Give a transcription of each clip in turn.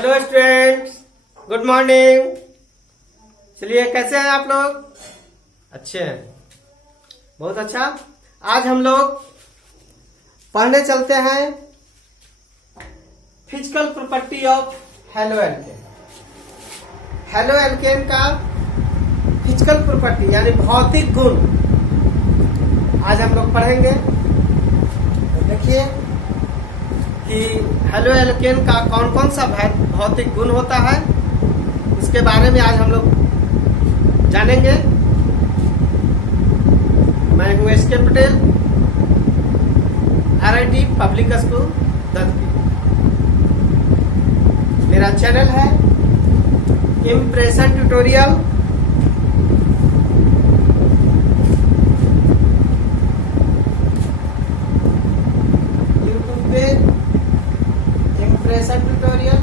Hello students, good morning. चलिए, कैसे हैं आप लोग? अच्छे हैं, बहुत अच्छा। आज हम लोग पढ़ने चलते हैं physical property of halo alkane. Halo alkane का फिजिकल प्रॉपर्टी यानी भौतिक गुण आज हम लोग पढ़ेंगे। तो देखिए कि हेलो एल्केन का कौन कौन सा भौतिक गुण होता है, इसके बारे में आज हम लोग जानेंगे। मैं हूं एस के पटेल, RIT पब्लिक स्कूल ददपी। मेरा चैनल है इम्प्रेशन ट्यूटोरियल। यूट्यूब पे इम्प्रेशन ट्यूटोरियल,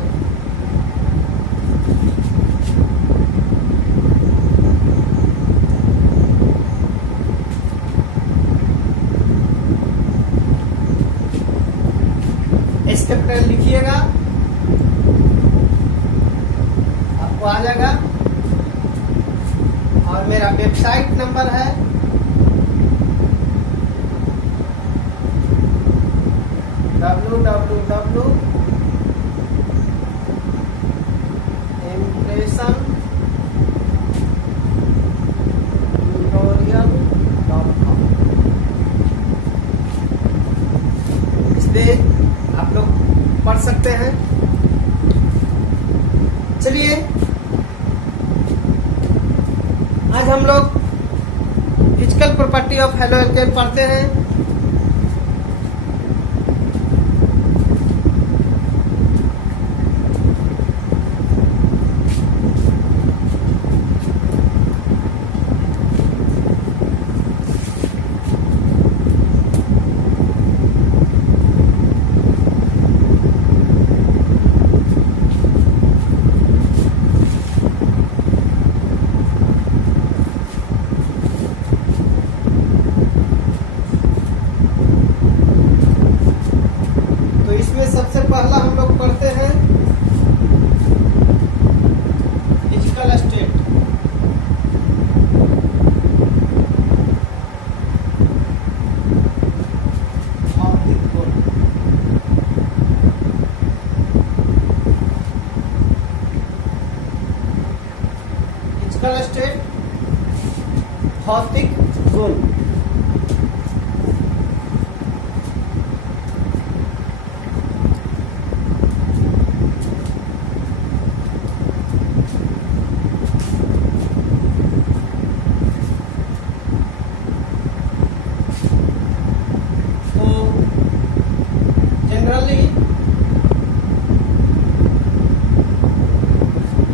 इसके पटेल लिखिएगा, आपको आ जाएगा। और मेरा वेबसाइट नंबर है www.impressiontutorial.com। इस पे आप लोग पढ़ सकते हैं। चलिए, आज हम लोग physical property of halo alkane पढ़ते हैं। सबसे पहला हम लोग पढ़ते हैं फिजिकल स्टेट। भौतिक गुण। फिजिकल स्टेट, भौतिक गुण।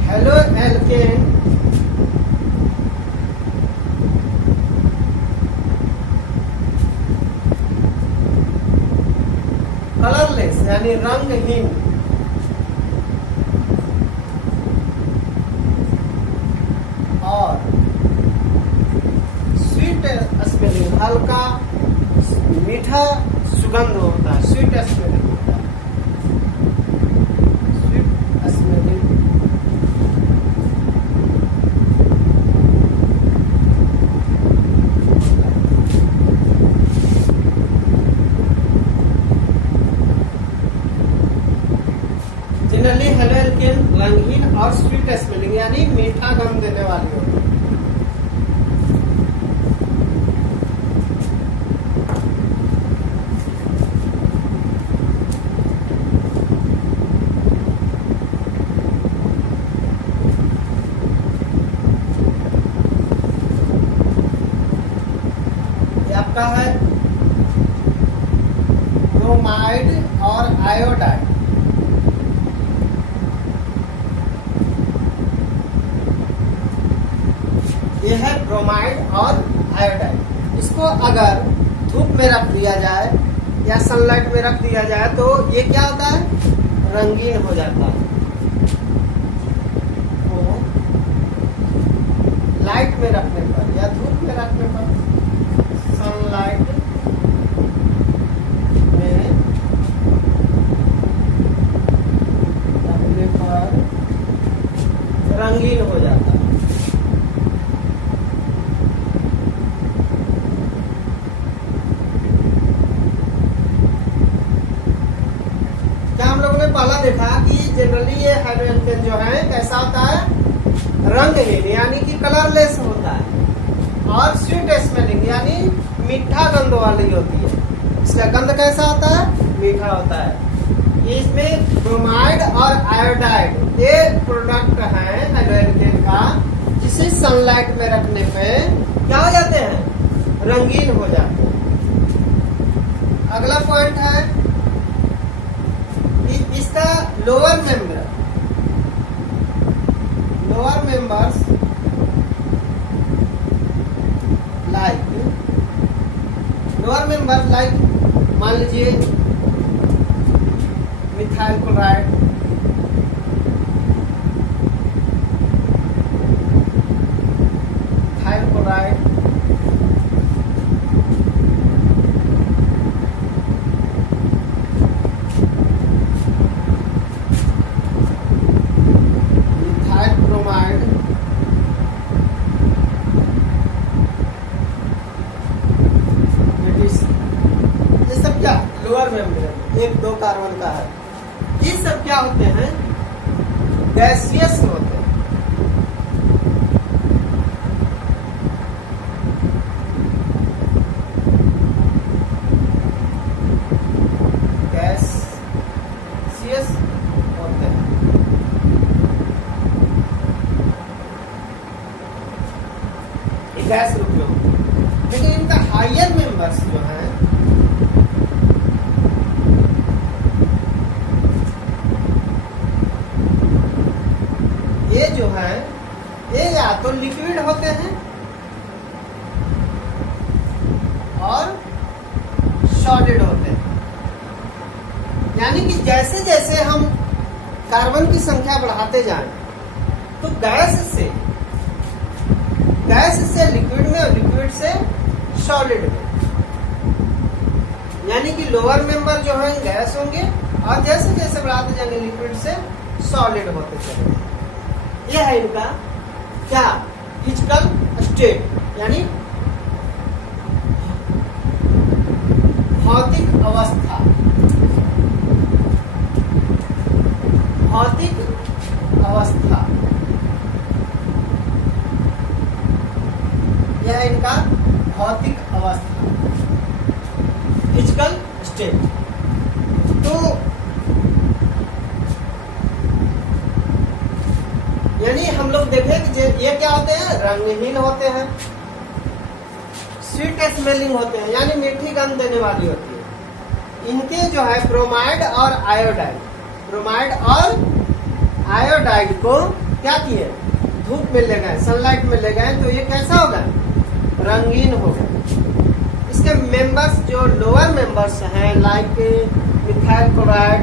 हेलो एल्केन कलरलेस यानी रंगहीन और स्वीट स्मेलिंग, हल्का मीठा सुगंध होता है। स्वीट स्मेलिंग होता है, sweet smelling. Generally halo alkane रंगहीन और स्वीट स्मेलिंग यानी मीठा गंध देने वाली होती है। ये आपका है ब्रोमाइड और आयोडाइड। ये है ब्रोमाइड और आयोडाइड। इसको अगर धूप में रख दिया जाए या सनलाइट में रख दिया जाए तो ये क्या होता है, रंगीन हो जाता है। तो लाइट में रखने पर या धूप में रखने पर, सनलाइट में रखने पर रंगीन हो जाता है। क्या हम लोगों ने पहला देखा कि जनरली ये हाइड्रोजन जो है कैसा होता है, रंगहीन यानी कि कलरलेस होता है, और स्वीट स्मेलिंग यानी मीठा गंध वाली होती है। इसका गंध कैसा होता है, मीठा होता है। इसमें ब्रोमाइड और आयोडाइड ये प्रोडक्ट है हाइड्रोजन का, जिसे सनलाइट में रखने पे क्या हो जाते हैं, रंगीन हो जाते हैं। अगला पॉइंट है इसका लोअर मेंबर्स लाइक मान लीजिए मिथाइल क्लोराइड, मिथाइल ब्रोमाइड, ये सब क्या लोअर मेंब्रेन 1-2 कार्बन का है। ये सब क्या होते हैं, गैसियस होते हैं। गैसियस होते हैं। ये गैस रूप में होते हैं। लेकिन इनका हायर मेंबर्स जो है ये जो है ये या तो लिक्विड होते हैं और सॉलिड होते हैं। यानी कि जैसे जैसे हम कार्बन की संख्या बढ़ाते जाएं तो गैस से लिक्विड में और लिक्विड से सॉलिड में, यानी कि लोअर मेंबर जो है गैस होंगे और जैसे जैसे बढ़ाते जाएंगे लिक्विड से सॉलिड होते चलेंगे। यह है इनका क्या, फिजिकल स्टेट यानी भौतिक अवस्था। यह है इनका भौतिक अवस्था, फिजिकल स्टेट। तो यानी हम लोग देखें कि ये क्या होते हैं, रंगहीन होते हैं, स्वीट स्मेलिंग होते हैं यानी मीठी गंध देने वाली होती है। इनके जो है ब्रोमाइड और आयोडाइड को क्या किए, धूप में ले गए, सनलाइट में ले गए, तो ये कैसा होगा, रंगीन होगा। इसके मेंबर्स जो लोअर मेंबर्स हैं like methyl chloride,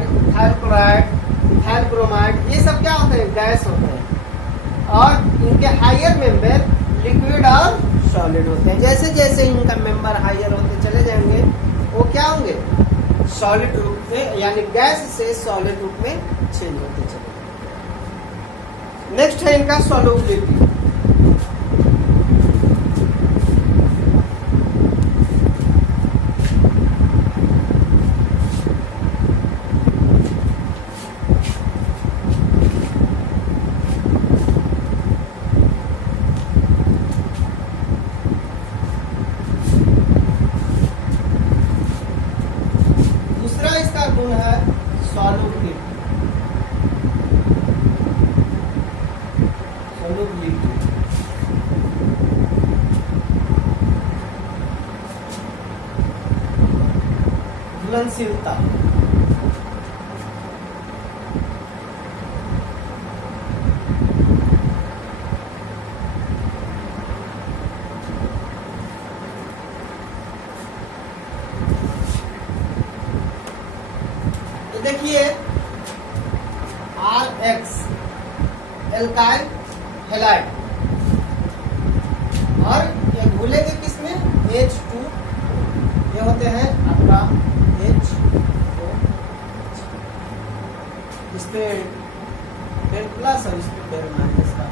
methyl bromide, ये सब क्या होते हैं, गैस होते हैं। और इनके हायर मेंबर लिक्विड और सॉलिड होते हैं। जैसे जैसे इनका मेंबर हायर होते चले जाएंगे वो क्या होंगे, सॉलिड रूप में यानी गैस से सॉलिड रूप में चेंज होते चले। नेक्स्ट है इनका सॉल्युबिलिटी। दूसरा इसका गुण है सॉल्युबिलिटी। घुलनशीलता। तो देखिए RX एल्काइल हैलाइड, और ये घुलेंगे किसमें, H2, ये होते हैं आपका H2, इस पे डेल प्लस और इस पे डेल माइनस का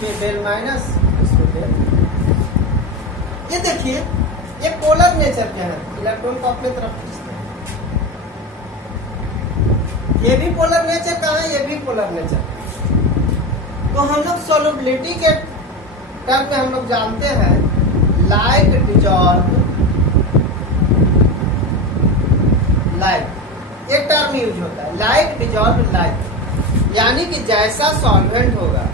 के डेल माइनस इसको डेल। ये देखिए ये पोलर नेचर के हैं, इलेक्ट्रॉन को अपने तरफ खींचते हैं। ये भी पोलर नेचर का है, ये भी पोलर नेचर। तो हम लोग सॉल्युबिलिटी के टर्म में हम लोग जानते हैं लाइक डिजॉल्व लाइक, एक टर्म यूज होता है लाइक डिजॉल्व लाइक, यानी कि जैसा सॉल्वेंट होगा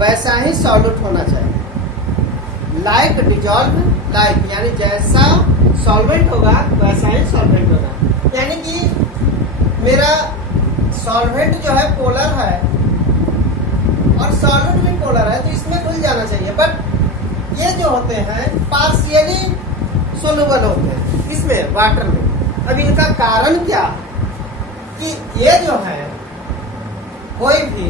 वैसा ही सॉल्यूट होना चाहिए। लाइक डिजॉल्व लाइक यानी जैसा सॉल्वेंट होगा वैसा ही सॉल्वेंट होगा, यानी कि मेरा सॉल्वेंट जो है पोलर है और सॉल्वेंट भी पोलर है, तो इसमें घुल जाना चाहिए। बट ये जो होते हैं पार्शियली सोलुबल होते हैं इसमें वाटर में। अब इनका कारण क्या कि ये जो है कोई भी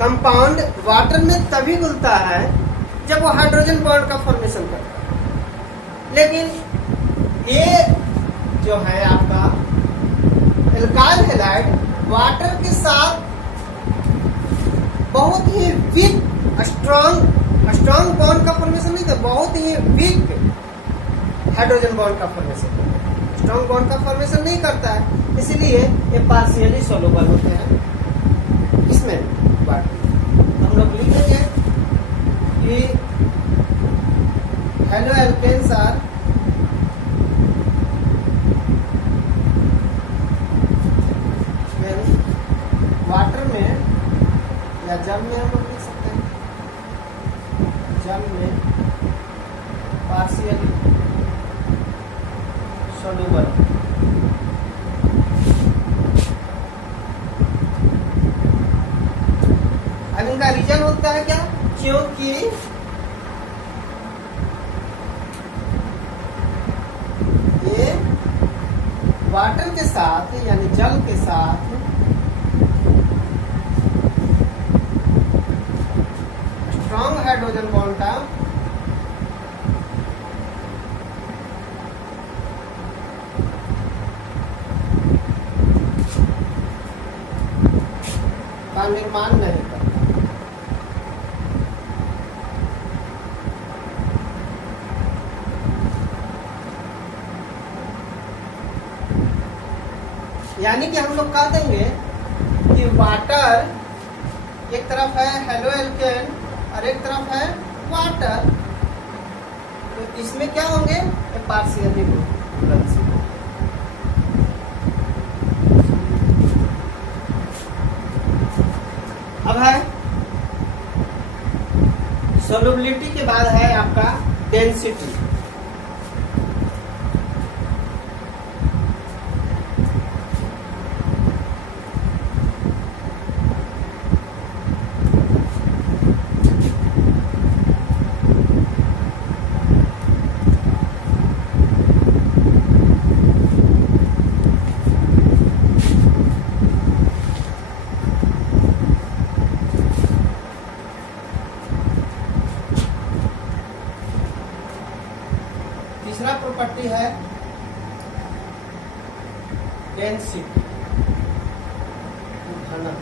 कंपाउंड वाटर में तभी घुलता है जब वो हाइड्रोजन बॉन्ड का फॉर्मेशन करता है। लेकिन ये जो है आपका एल्काइल हैलाइड वाटर के साथ बहुत ही वीक स्ट्रॉन्ग बॉन्ड का फॉर्मेशन नहीं था, बहुत ही वीक हाइड्रोजन बॉन्ड का फॉर्मेशन, स्ट्रॉन्ग बॉन्ड का फॉर्मेशन नहीं करता है, इसलिए ये पार्शियली सोलुबल होते हैं इसमें वाटर। हम लोग लिखेंगे कि हेलो एल्केन्स आर वाटर में या जल में, हम लोग लिख सकते हैं जल में पार्शियली सोलुबल। अब इनका रीजन होता है क्या, क्योंकि ये वाटर के साथ यानी जल के साथ स्ट्रॉन्ग हाइड्रोजन बॉन्ड का निर्माण नहीं करता। यानी कि हम लोग कह देंगे कि वाटर एक तरफ है हेलो एल्केन और एक तरफ है वाटर, तो इसमें क्या होंगे पार्शियली बैलेंस। अब है सोलुबिलिटी के बाद है आपका डेंसिटी। तीसरा प्रॉपर्टी है डेंसिटी, घनत्व।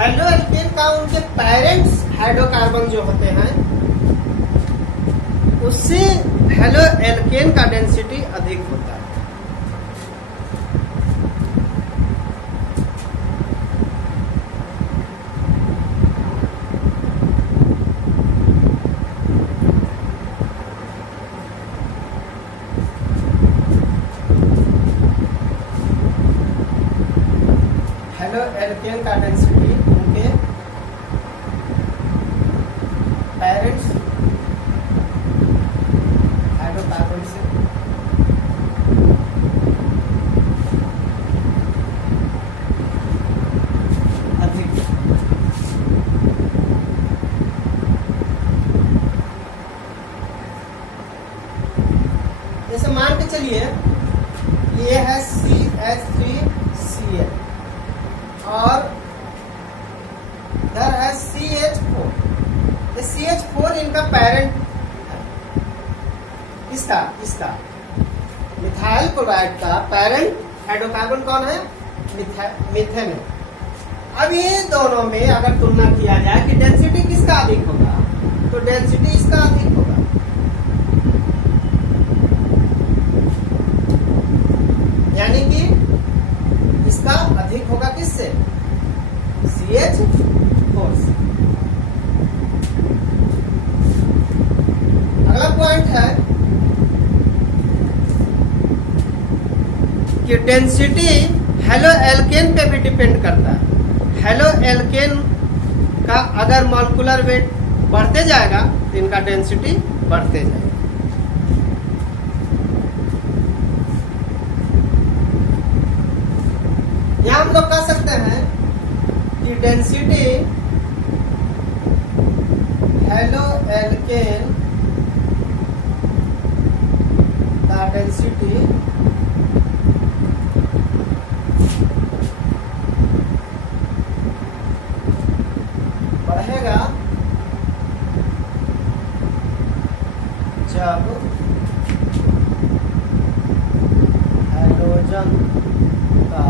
हेलो एल्केन का उनके पेरेंट्स हाइड्रोकार्बन जो होते हैं उससे हेलो एल्केन का डेंसिटी अधिक होता है। एल्केन का डेंसिटी उनके पेरेंट्स हाइड्रोकार्बन से अधिक। जैसे मान के चलिए ये है CH3Cl और इधर है CH4, CH4 इनका पेरेंट है। इसका इसका मिथाइल क्लोराइड का पेरेंट हाइड्रोकार्बन कौन है? मीथेन है। अब ये दोनों में अगर तुलना किया जाए कि डेंसिटी किसका अधिक होगा, तो डेंसिटी इसका अधिक होगा। यानी कि इसका अधिक होगा किससे? CH4 से। अगला पॉइंट है कि डेंसिटी हेलो एल्केन पे भी डिपेंड करता है। हेलो एल्केन का अगर मॉलिक्यूलर वेट बढ़ते जाएगा तो इनका डेंसिटी बढ़ते जाएगा। यहां हम लोग कह सकते हैं कि डेंसिटी हेलो एल्केन का डेंसिटी बढ़ेगा जब हाइड्रोजन का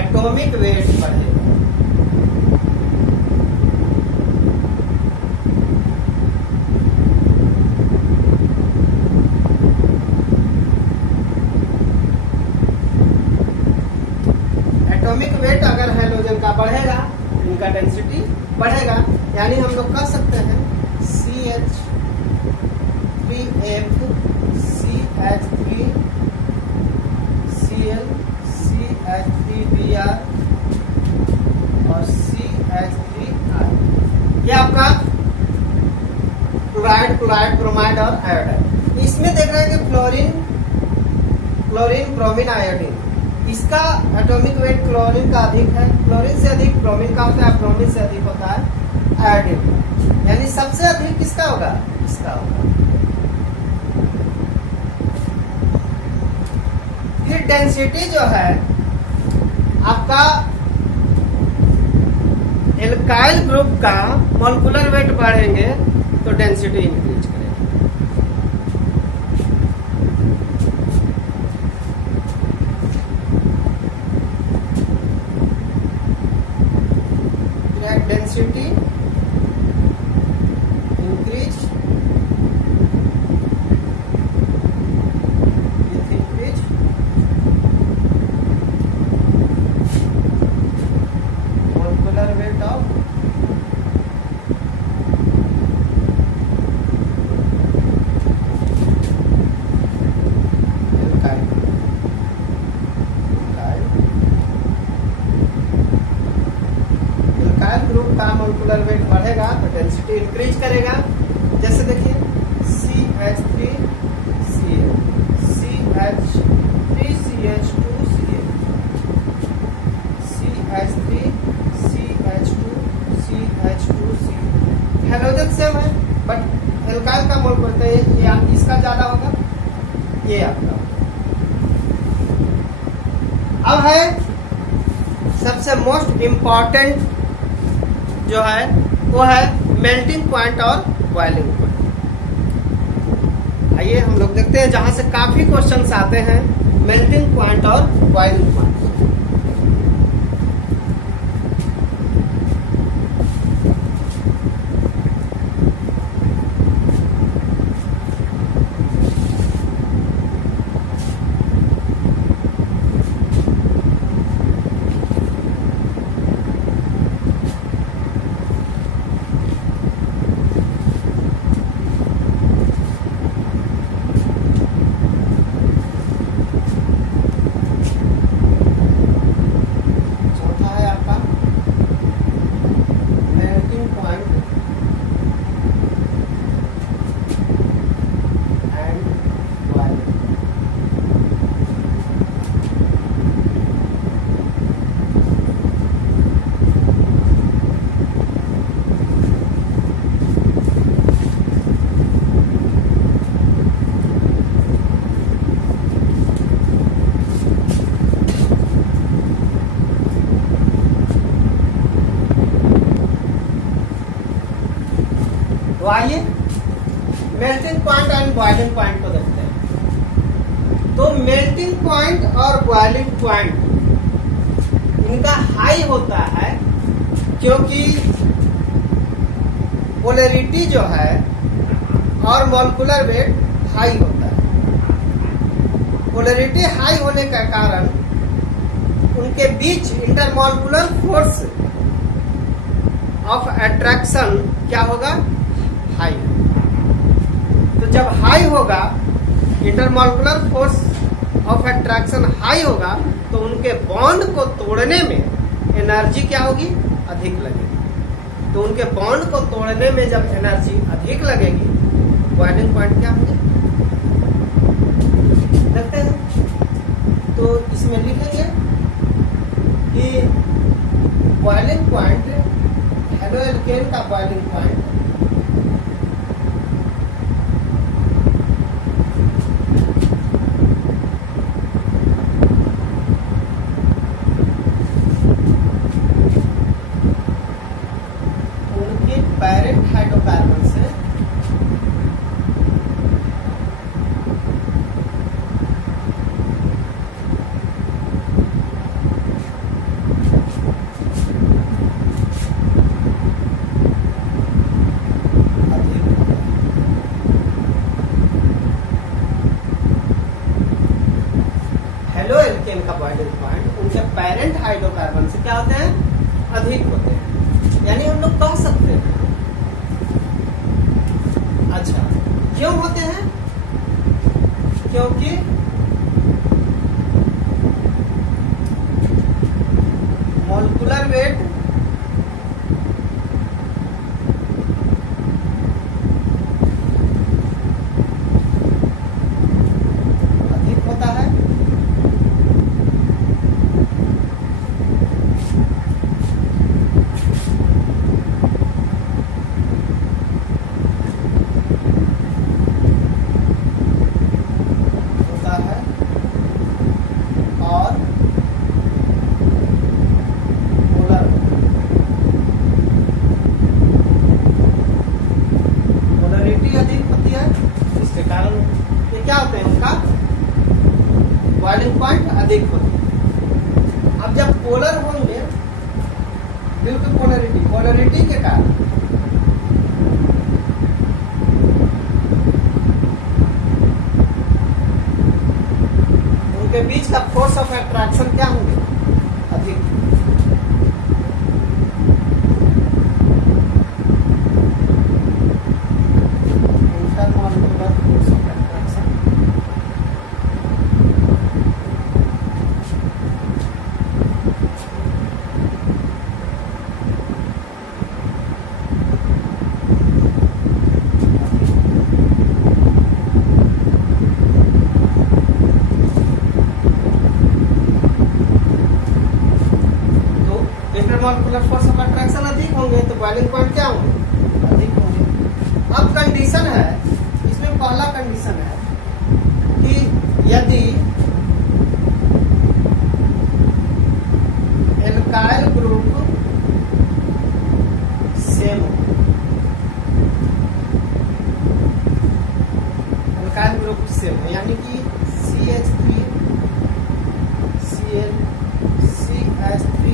एटॉमिक वेट बढ़ेगा। एटॉमिक वेट अगर हाइड्रोजन का बढ़ेगा, इनका डेंसिटी बढ़ेगा। यानी हम लोग कह सकते हैं CH3F CH3 Cl CH3Br और CH3I, ये आपका क्लोराइड ब्रोमाइड और आयोडाइड। इसमें देख रहे हैं कि क्लोरीन ब्रोमीन आयोडीन, इसका एटॉमिक वेट क्लोरीन का अधिक है। क्लोरीन से अधिक ब्रोमीन का होता है, ब्रोमीन से अधिक होता है आयोडीन का। यानी सबसे अधिक किसका होगा? इसका होगा। फिर डेंसिटी जो है आपका एल्काइल ग्रुप का मॉलिक्यूलर वेट बढ़ेंगे तो डेंसिटी इंक्रीज करेगा। Density increase with increase molecular weight of alkyl group का मॉलिक्यूलर वेट बढ़ेगा तो डेंसिटी इंक्रीज करेगा। जैसे देखिए CH3 Cl CH3 CH2 Cl CH3 CH2 CH2 Cl। Hydrogen same है बट एल्काइल का मोल बढ़ता है, ये इसका ज्यादा होगा, ये आपका। अब है सबसे मोस्ट इम्पॉर्टेंट जो है वो है मेल्टिंग पॉइंट और बॉइलिंग पॉइंट। आइए हम लोग देखते हैं, जहां से काफी क्वेश्चंस आते हैं, मेल्टिंग पॉइंट और बॉइलिंग पॉइंट। तो आइए melting point and boiling point को देखते हैं। तो मेल्टिंग पॉइंट और बॉइलिंग पॉइंट इनका हाई होता है क्योंकि पोलैरिटी जो है और मॉलिक्यूलर वेट हाई होता है। पोलैरिटी हाई होने का कारण उनके बीच इंटरमॉलिक्यूलर फोर्स ऑफ अट्रैक्शन क्या होगा, हाई। तो जब हाई होगा, intermolecular force of attraction high होगा, तो उनके बॉन्ड को तोड़ने में एनर्जी क्या होगी, अधिक लगेगी। तो उनके बॉन्ड को तोड़ने में जब एनर्जी अधिक लगेगी, बॉइलिंग पॉइंट क्या होंगे देखते हैं। तो इसमें लिखेंगे कि बॉइलिंग पॉइंट, हेलोएल्केन का बॉइलिंग पॉइंट उनके पैरेंट हाइड्रोकार्बन से हेलोएल्केन का बॉइलिंग पॉइंट उनके पैरेंट हाइड्रोकार्बन से क्या होते हैं, अधिक होते हैं। यानी हम लोग कह सकते हैं, अच्छा क्यों होते हैं, क्योंकि मॉलिक्यूलर वेट अधिक होता है और पोलैरिटी अधिक होती है। इसके कारण ये क्या होते हैं, उनका बॉइलिंग पॉइंट अधिक होती है। अब जब पोलर होंगे, बिल्कुल पोलैरिटी के कारण उनके बीच का फोर्स ऑफ अट्रैक्शन क्या होंगे, अधिक। Intermolecular force of attraction intermolecular force of attraction अधिक होंगे, तो बॉइलिंग पॉइंट क्या होंगे, अधिक होंगे। अब कंडीशन है, इसमें पहला कंडीशन है कि यदि एल्काइल ग्रुप सेम हो, एल्काइल ग्रुप सेम हो, यानी कि CH3 Cl CH3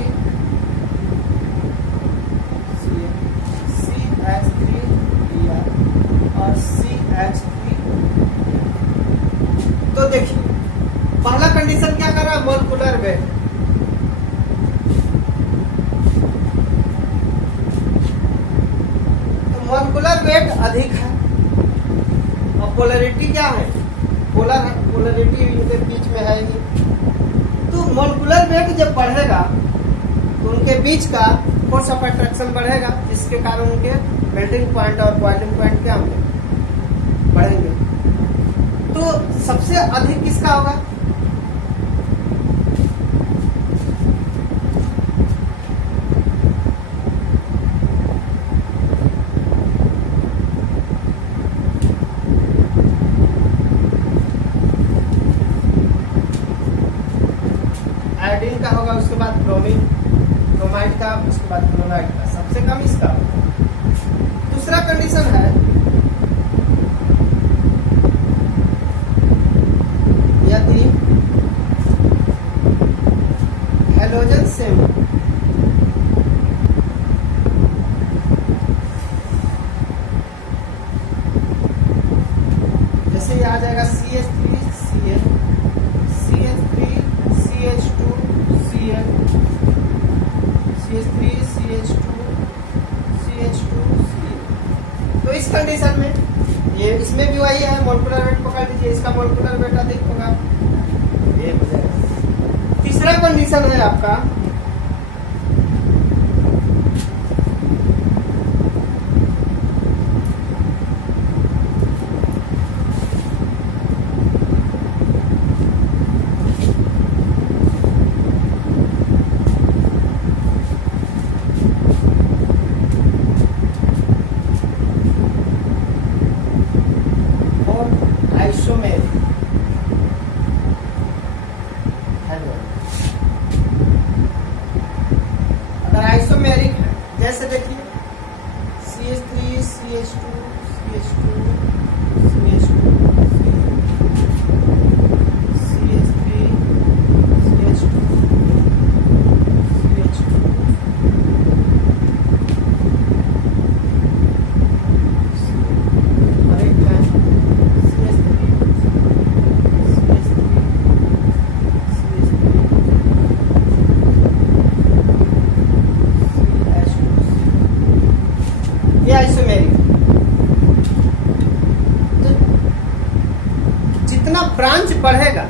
और CH3। तो देखिए पहला कंडीशन क्या कर रहा है, मॉलिक्यूलर वेट। तो मॉलिक्यूलर वेट अधिक है और पोलैरिटी क्या है, पोलैरिटी इनके बीच में है ही। तो मॉलिक्यूलर वेट जब बढ़ेगा तो उनके बीच का फोर्स ऑफ अट्रैक्शन बढ़ेगा, जिसके कारण उनके मेल्टिंग पॉइंट और बॉइलिंग पॉइंट क्या होंगे, बढ़ेंगे। तो सबसे अधिक किसका होगा, आयोडीन का होगा, उसके बाद ब्रोमीन, ब्रोमाइड का, उसके बाद क्लोराइड का, सबसे कम इसका होगा। तो दूसरा कंडीशन है यदि हैलोजन सेम जैसे ये आ जाएगा CH3 Cl CH3 CH2 Cl CH3 CH2 CH2 Cl। तो इस कंडीशन में ये इसमें भी वही है, मोलकुलर वेट पकड़ लीजिए, इसका मोलकुलर वेट अधिक होगा, ये हो जाएगा। तीसरा कंडीशन है आपका आइसोमेरिक हैलोजन। अगर आइसोमेरिक है जैसे देखिए CH3 CH2 CH2 CH2 CH3 CH2 CH2 और एक है ये आइसोमेरिक। तो जितना ब्रांच बढ़ेगा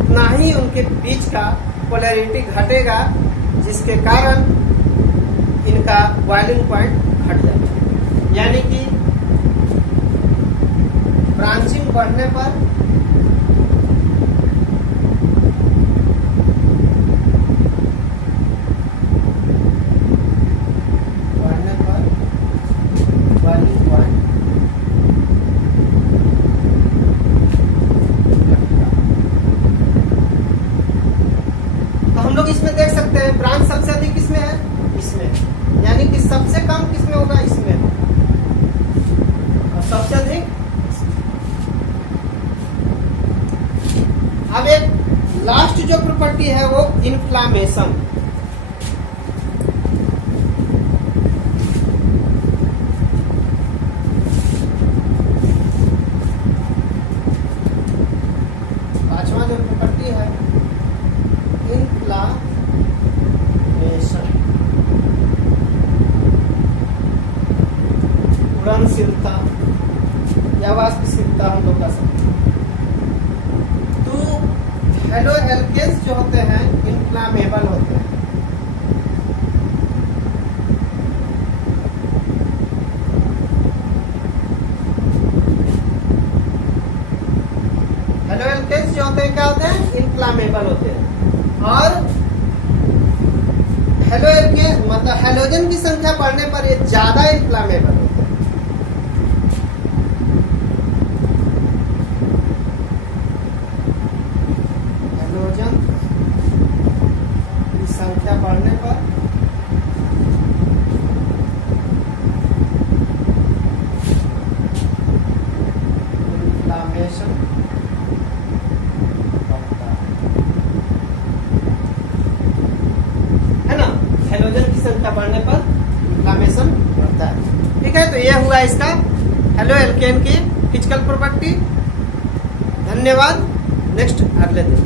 उतना ही उनके बीच का पोलैरिटी घटेगा, जिसके कारण इनका बॉइलिंग पॉइंट घट जाएगा। यानी कि ब्रांचिंग बढ़ने पर इसमें देख सकते हैं ब्रांच सबसे अधिक किसमें है, इसमें, यानी कि सबसे कम किसमें होगा, इसमें, और सबसे अधिक। अब एक लास्ट जो प्रॉपर्टी है वो इन्फ्लामेशन। पांचवा जो प्रॉपर्टी है इन्फ्लामेशन, उड़नशीलता या वाष्पशीलता हम लोग का सकते हैं। तो हेलो एल्केन्स जो होते हैं इन्फ्लामेबल होते हैं। हेलो एल्केन्स जो होते हैं क्या होते हैं, इन्फ्लामेबल होते हैं। और हेलो एल्केन मतलब हैलोजन की संख्या बढ़ने पर ये ज्यादा इन्फ्लामेबल होते हैं। हैलोजन की संख्या बढ़ने पर इन्फ्लामेशन हैलोजन की संख्या बढ़ने पर इन्फ्लामेशन बढ़ता है। ठीक है, तो यह हुआ इसका हेलो एल्केन की फिजिकल प्रॉपर्टी। धन्यवाद। नेक्स्ट अगले दिन।